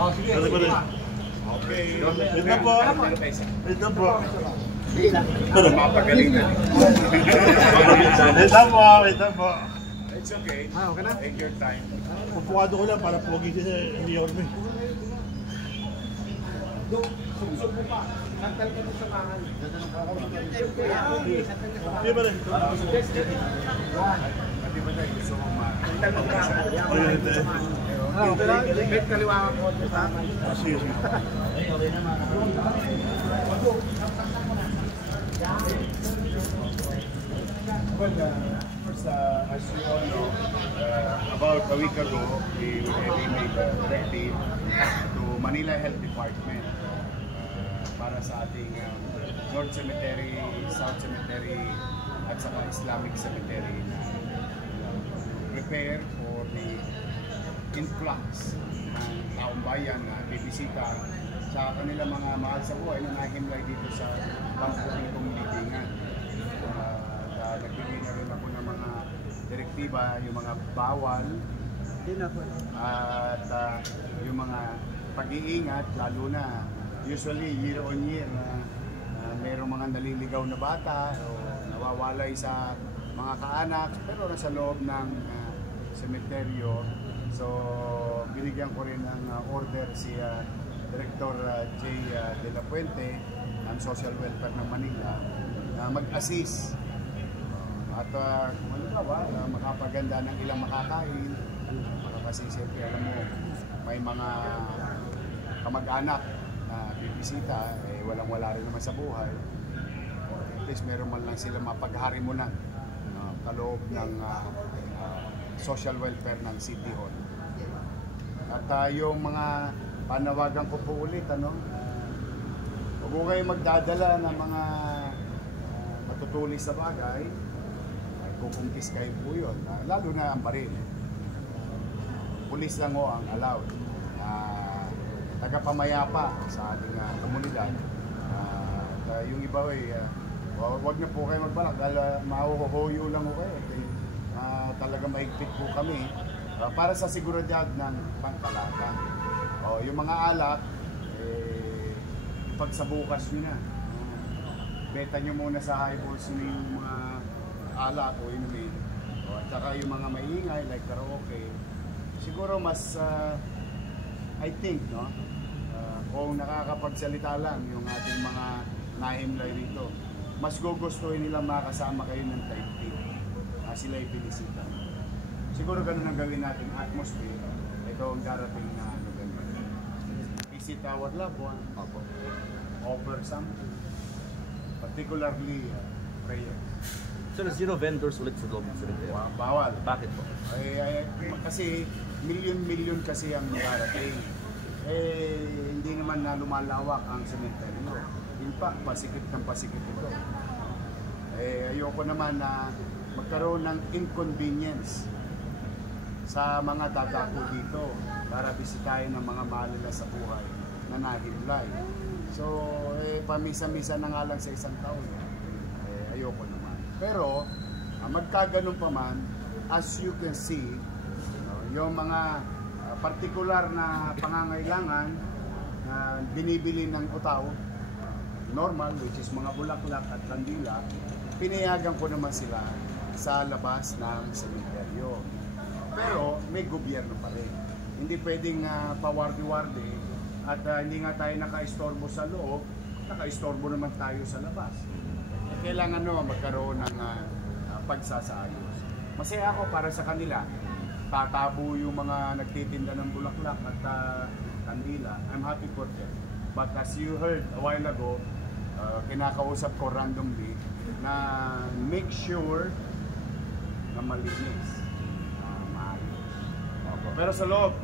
Oh, sige. Okay. Wait na po. Wait na po. Mapagaling na. Wait na po. Wait na po. It's okay. Okay na? Take your time. Pupukado ko lang para pogi kasi hindi ako rin. Hindi ba rin? Hindi ba tayo gusto mong Ayun, ito eh. Bet kaliwa ko. Sige, sige. Well, first, as you all know, about a week ago, we made a directive to Manila Health Department para sa ating North Cemetery, South Cemetery, at saka Islamic Cemetery na prepare for the influx ng taong bayan na bibisita sa kanilang mga mahal sa buhay na nahimlay dito sa pangpublikong libingan. Nagbigay na rin ako ng mga direktiba, yung mga bawal at yung mga pag-iingat, lalo na usually year on year na mayroong mga naliligaw na bata o nawawalay sa mga kaanak pero nasa loob ng semeteryo. So binigyan ko rin ng order si Director J. De La Puente ng Social Welfare ng Manila na mag-assist at kung ano ba, makapaganda ng ilang makakain kasi siyempre alam mo may mga kamag-anak na bibisita walang-wala rin naman sa buhay. At least meron man lang sila mapagharimunan kaloob ng social welfare ng City Hall. At yung mga panawagan ko po ulit, huwag mo kayo magdadala ng mga matutulis sa bagay, kukumpis kayo po yun, lalo na ang baril. Pulis lang ho ang allowed. Tagapamayapa sa ating komunidad. Yung iba huwag na po kayo magbalak dahil mahuhuyo lang ho kayo. Talaga mahigpit po kami para sa seguridad ng pangkalahatan. Yung mga alak, pagsabukas nyo na. Beta nyo muna sa highballs nyo yung mga alak o inumin. At saka yung mga maingay like karaoke. Siguro mas, I think, kung nakakapagsalita lang yung ating mga nahimlay rito, mas gugustuhin nilang makasama kayo ng type team. Sila ibinisita. Siguro ganun ang gawin natin atmosphere. Ito ang darating na November. Visit our loved one. Offer something. Particularly prayer. So, zero vendors ulit sa loob ng cemetery? Bawal. Bakit po? Kasi milyon-milyon kasi ang darating. Hindi naman na lumalawak ang cemetery. In fact, pasikip ng pasikip ito. Ayoko naman na magkaroon ng inconvenience sa mga dadako dito para bisitahin ng mga mahal nila sa buhay na nahimlay. So, pamisa-misa na nga lang sa isang taon. Ayoko naman. Pero, magkaganon pa man, as you can see, yung mga partikular na pangangailangan na binibili ng utaw, normal, which is mga bulaklak at kandila, pinayagan ko naman sila sa labas ng sementeryo. Pero may gobyerno pa rin. Hindi pwedeng pawardi-wardi at hindi nga tayo naka-istorbo sa loob, naka-istorbo naman tayo sa labas. Kailangan magkaroon ng pagsasaayos. Masaya ako para sa kanila. Tatabo yung mga nagtitinda ng bulaklak at kandila. I'm happy for them. But as you heard a while ago, kinakausap ko randomly na make sure na malinis, maayos. Pero sa loob,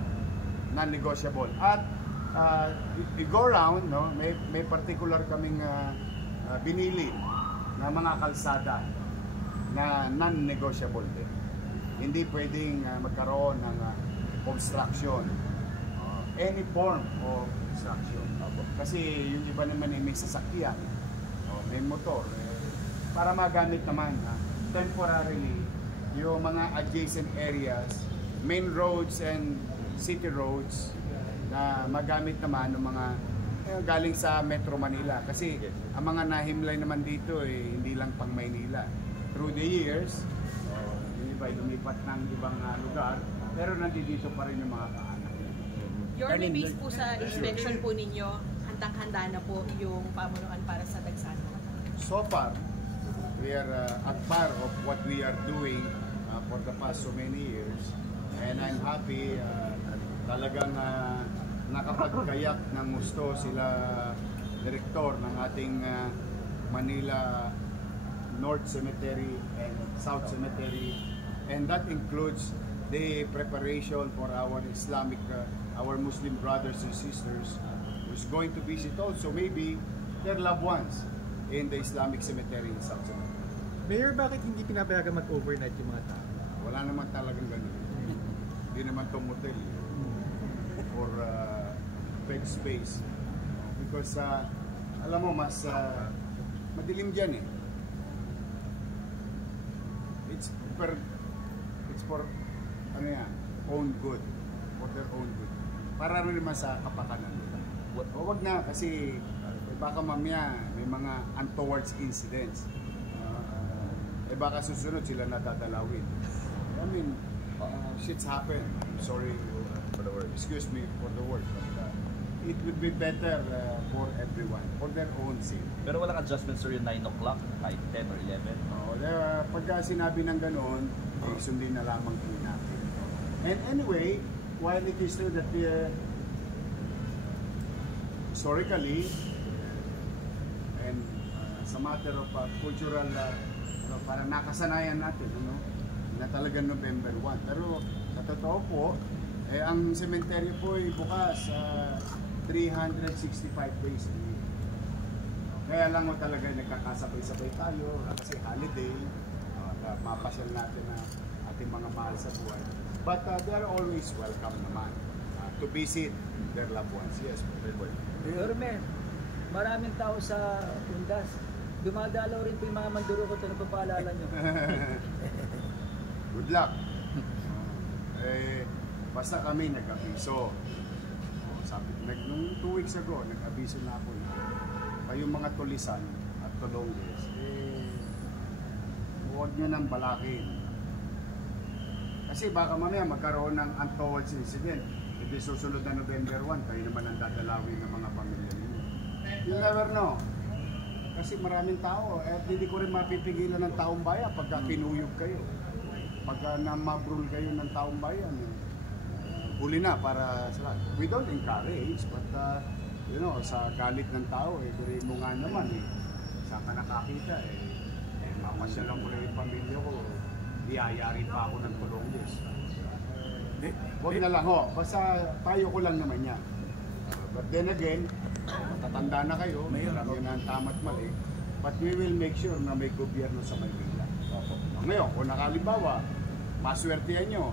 non-negotiable. At i-go round, may particular kaming binili na mga kalsada na non-negotiable din. Hindi pwedeng magkaroon ng obstruction, any form of obstruction. Kasi yung iba naman may sasakyan, may motor, para magamit naman temporarily yung mga adjacent areas, main roads and city roads na magamit naman ng mga galing sa Metro Manila. Kasi ang mga nahimlay naman dito hindi lang pang Maynila. Through the years, yung iba lumipat ng ibang lugar, pero nandito pa rin yung mga kaanak. Yorme, based po sa inspection po ninyo, handang-handa na po yung pamunuan para sa Dagsano? So far, we are at par of what we are doing for the past so many years, and I'm happy talagang nakapagkayak ng gusto sila direktor ng ating Manila North Cemetery and South Cemetery, and that includes the preparation for our Islamic, our Muslim brothers and sisters who's going to visit also maybe their loved ones in the Islamic Cemetery in South Cemetery. Mayor, bakit hindi pinapayagan mag-overnight yung mga tao? Wala naman talagang ganun. Hindi naman itong motel or bed space. Because alam mo, mas madilim dyan eh. It's for ano yan, own good. For their own good. Para rin naman sa kapakanan nila. Huwag na kasi baka mamaya may mga untoward incidents. Baka susunod sila nadadalawin. I mean, shit's happen. I'm sorry for the word. Excuse me for the word. But it would be better for everyone, for their own sake. Pero walang adjustment sir yung 9 o'clock, kahit 10 or 11? Pagka sinabi ng ganoon, sundin na lamang po natin. And anyway, while it is true that historically, and sa matter of cultural, para nakasanayan natin, na talagang November 1. Pero sa totoo po, ang sementeryo po ay bukas 365 days a year. Kaya lang talaga nagkakasabay-sabay tayo kasi holiday, mapasyal natin na ating mga mahal sa buhay. But they are always welcome naman to visit their loved ones. Yes, very well. Yorme, maraming tao sa Undas. Dumadalaw rin po yung mga mandurukot na nagpapaalala nyo. Good luck. Basta kami nag-abiso. Sabi, nung 2 weeks ago, nag-abiso na ako na kayong mga tulisan at tulongges, huwag nyo nang balakin. Kasi baka mamaya magkaroon ng untoward incident. Hindi susunod na November 1, kayo naman ang dadalawin ng mga pamilya ninyo. You never know. Kasi maraming tao, hindi ko rin mapipigilan ng taong bayan pagka kinuyog kayo. Pagka namabrul kayo ng taong bayan, huli na para sa lahat. We don't encourage, but sa galit ng tao, dire mo nga naman saan ka nakakita mapasyalan ko na yung pamilya ko, iyayari pa ako ng tulongges. Huwag na lang basta tayo ko lang naman yan. But then again, tatanda na kayo, alam nyo na ang tama't mali, but we will make sure na may gobyerno sa Maynila. Ngayon, kung nakalibawa, maswertihan nyo,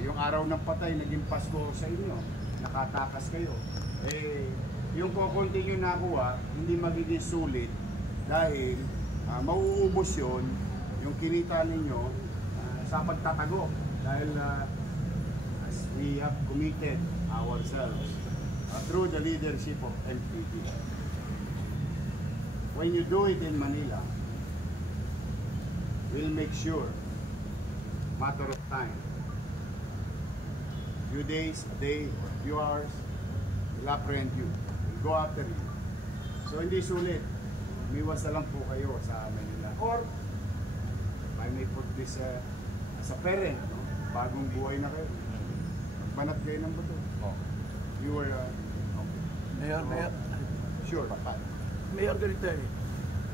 yung araw ng patay, naging Pasko sa inyo, nakatakas kayo, yung kukunti nyo nakuha, hindi magiging sulit dahil mauubos yun, yung kinita ninyo sa pagtatago dahil as we have committed ourselves through the leadership of MPP. When you do it in Manila, we'll make sure, matter of time, few days, a day, few hours, we'll apprehend you, we'll go after you. So hindi sulit, umiwas na lang po kayo sa Manila. Or, I may put this as a parent, bagong buhay na kayo, banat kayo ng buto. You were, Mayor. Sure, Mayor, ganito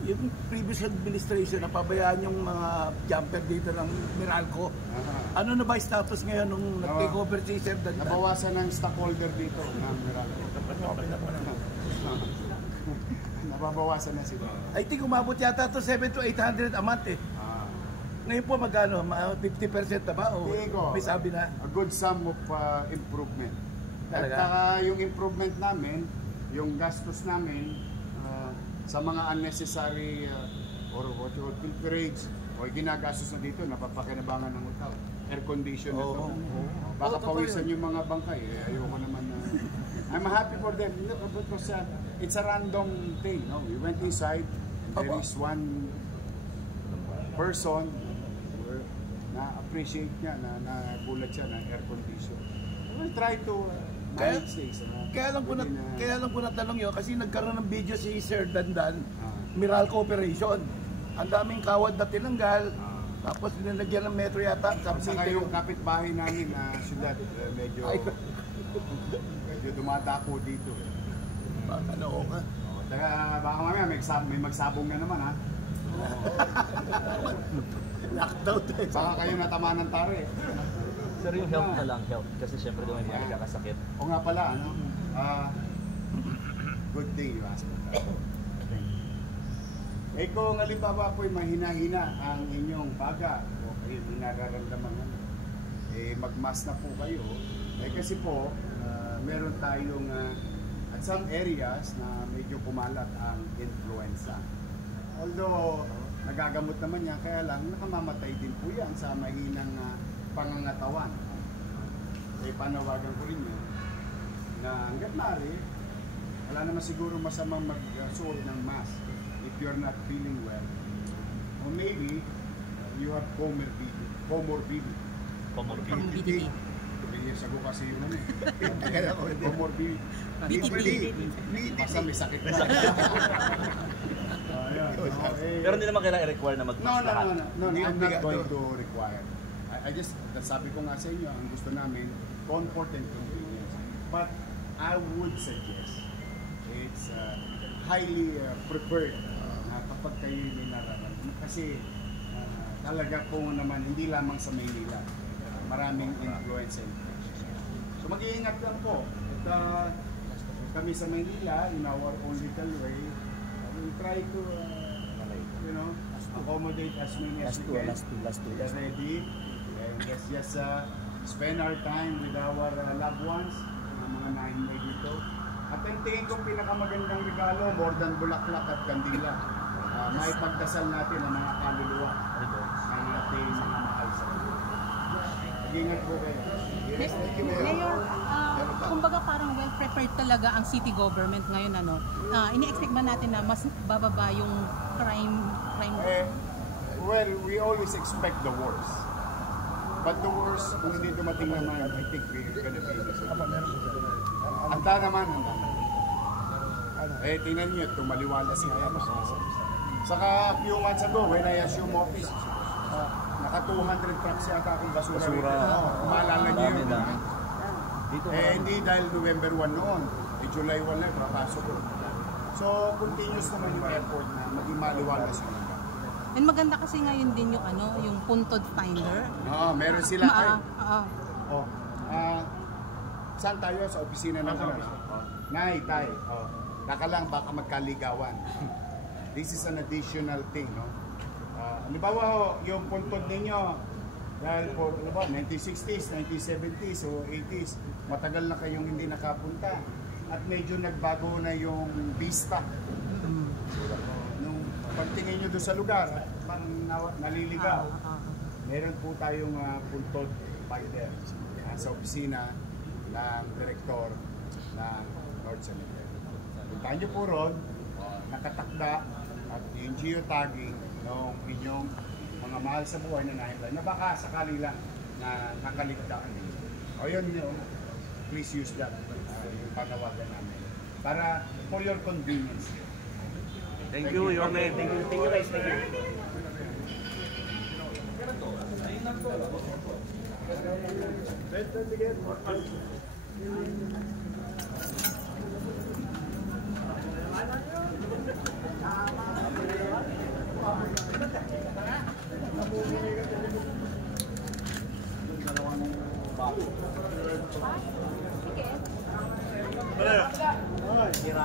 yung previous administration, napabayaan yung mga jumper dito ng Meralco. Ano na ba status ngayon nung nag-take over si Sir Dandan? Nabawasan ng stockholder dito ng Meralco. Nababawasan na sila. I think umabot yata to 700 to 800 a month Ngayon po magkano? 50% na ba? O may sabi na? A good sum of improvement. At Talaga? saka yung improvement namin, yung gastos namin sa mga unnecessary or what you call pilferage O ginagastos na dito, napapakinabangan ng utang. Air condition na to. Oo. Baka Oo, totoo pawisan yung mga bangkay. Ayoko naman na... I'm happy for them. Look, because it's a random thing. No? We went inside. There is one person na-appreciate niya, nagulat siya na air condition. We'll try to manage this. Kaya lang ko natanong yun kasi nagkaroon ng video si Sir Dandan, Meralco Operation. Ang daming kawad na tinanggal, tapos nilagyan ng metro yata. Saka yung kapitbahay namin na syudad, medyo dumadako dito. Ano ka? Baka mamaya may magsabong na naman ha. Lockdown tayo. Baka kayo natama ng tari. Sir, yung health na lang, health. Kasi syempre doon may mga nagkakasakit. O nga pala, ano? Good thing you asked me. Eh kung halimbawa po'y mahina-hina ang inyong baga o kayo may nararamdaman mag-mask na po kayo. Eh kasi po, meron tayong at some areas na medyo kumalat ang influenza. Although, nagagamot naman yan, kaya lang nakamamatay din po yan sa mahinang pangangatawan. Eh panawagan ko rin yun na hanggat maaari, wala naman siguro masamang magsuot ng mask if you're not feeling well. Or maybe, you have comorbidity. Years ago kasi yun ano eh. Comorbidity. Basta may sakit na sakit. Pero hindi naman kailangan i-require na mag-mask lahat. No, I'm not going to require. I just, sabi ko nga sa inyo, ang gusto namin, comfort and convenience. But I would suggest, it's highly preferred na kapag kayo nararamdaman. Kasi talaga po naman, hindi lamang sa Maynila, maraming influence. So mag-iingat lang po. At kami sa Maynila, in our own little way, we try to accommodate as many as we can. Get ready. And just spend our time with our loved ones, mga nahinay dito. At ang tingin ko pinakamagandang regalo, more than bulaklak at kandila. May pagdasal natin ang mga kaluluwa ang ating mga mahal sa Diyos. Mag-ingat po kayo. Yes, thank you, Mayor, kumbaga parang well-prepared talaga ang city government ngayon. Ini-expect ba natin na mas bababa yung crime? Well, we always expect the worst. But the worst, kung hindi dumating naman, I think we're gonna be in this. Handa naman. Tingnan niyo, tumaliwalas nga yan. Saka few months ago, when I assumed office, naka 200 trucks yata akong basura. Maalala niyo yun. Hindi dahil November 1 noon. July 1 lang, papasok. So, continuous naman yung effort na maging maliwalas yun. And maganda kasi ngayon din yung yung puntod finder. Meron sila. Saan tayo? Sa opisina ng Nay, tayo. Baka lang, baka magkaligawan. This is an additional thing, no? Halimbawa, yung puntod ninyo, dahil po, 1960s, 1970s, o 80s, matagal na kayong hindi nakapunta. At medyo nagbago na yung vista. Nung pagtingin nyo doon sa lugar, parang naliligaw. Meron po tayong puntod finder sa opisina ng direktor ng North Cemetery. Puntahan nyo po ron, nakatakda at yung geotagging ng inyong mga mahal sa buhay na nahilan na baka sakali lang na nakaligtaan ninyo. O yun nyo, please use that, yung panawagan namin. Para for your convenience. Thank you, Your Honor. Thank you guys. Thank you. Sige.